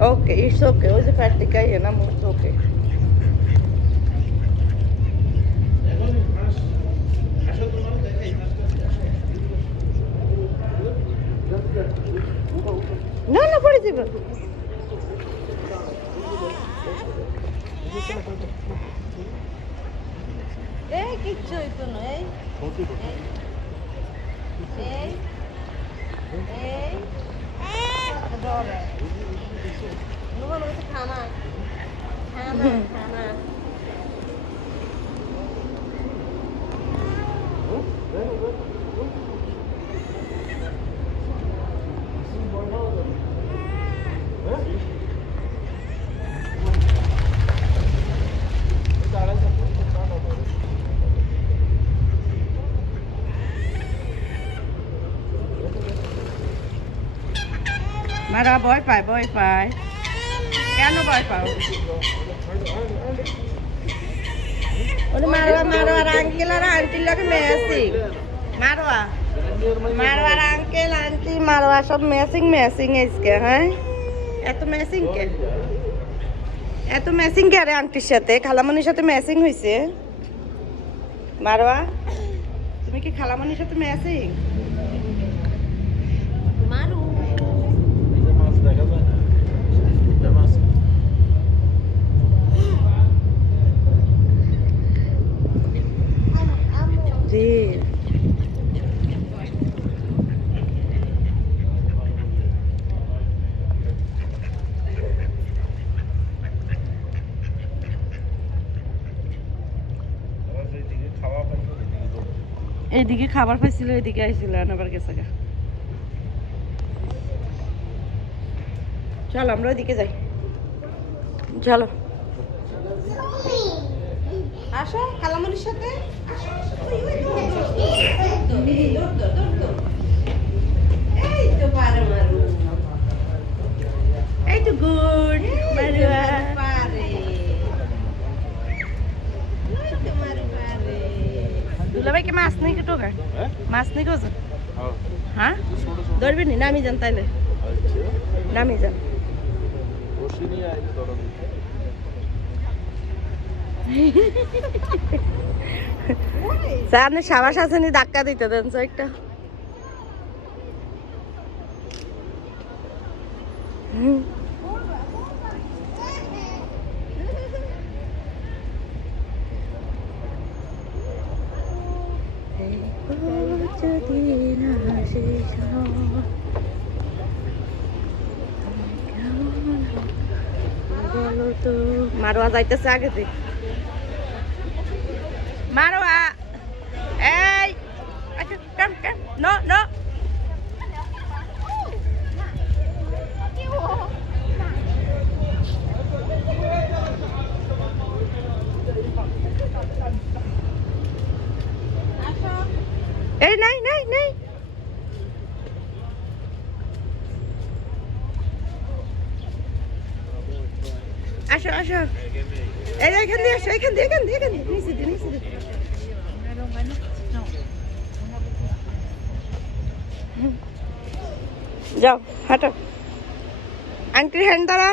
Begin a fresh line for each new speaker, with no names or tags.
ok isso Okay, it's okay. It was a practical, you know, it's okay. যাবে এই কিচ্ছু হইতো না এই। এই এই। খানা খানা খানা। মারা, ভয় পায় ভয় পায়। কেন ভয় পাও? ওরে মারোয়া মারোয়ার আঙ্কেল আর আন্টির লাগে মেসিং মারোয়া মারোয়ার আঙ্কেল আন্টি মারোয়া, সব মেসিং মেসিং আজকে হ্যাঁ? এত মেসিং কে? এত মেসিং কে আরে আন্টির সাথে? খালামনির সাথে মেসিং হয়েছে মারোয়া, তুমি কি খালামনির সাথে মেসিং এইদিকে খাবার পাইছিল এদিকে আইছিল আবার গেছে গা চল আমরা ওইদিকে যাই চলো আসো কালামুনির সাথে আসো, আসো। ওই, ওই, দৌড়, দৌড়, দৌড়, এই তো, এই, দৌড়, দৌড়, দৌড়, দৌড়। এই তো পারে মারু এই তো গুড মারুয়া পারে এই তো মারু পারে দুলাভাইকে মাছ নেই কেটো গা।
হ্যাঁ?
মাছ নেই কোজ
হ্যাঁ।
ধরবি নি? নামি যান তাইলে।
আচ্ছা।
নামি যান।
নিয়ে
সামনে সাবাস আছে নি ধাক্কা দিতে দেন একটা। হুম। যদি মারোয়া যাইতেছে আগে দেখ মারোয়া! এই! আচ্ছা এই, নাই নাই নাই। আসো আসো। এই এখান দিয়ে আসো এখান দিয়ে এখান দিয়ে এখান দিয়ে। নিচে দিয়ে নিচে দিয়ে। যাও, হাঁটো। আন্টির হ্যান্ড দ্বারা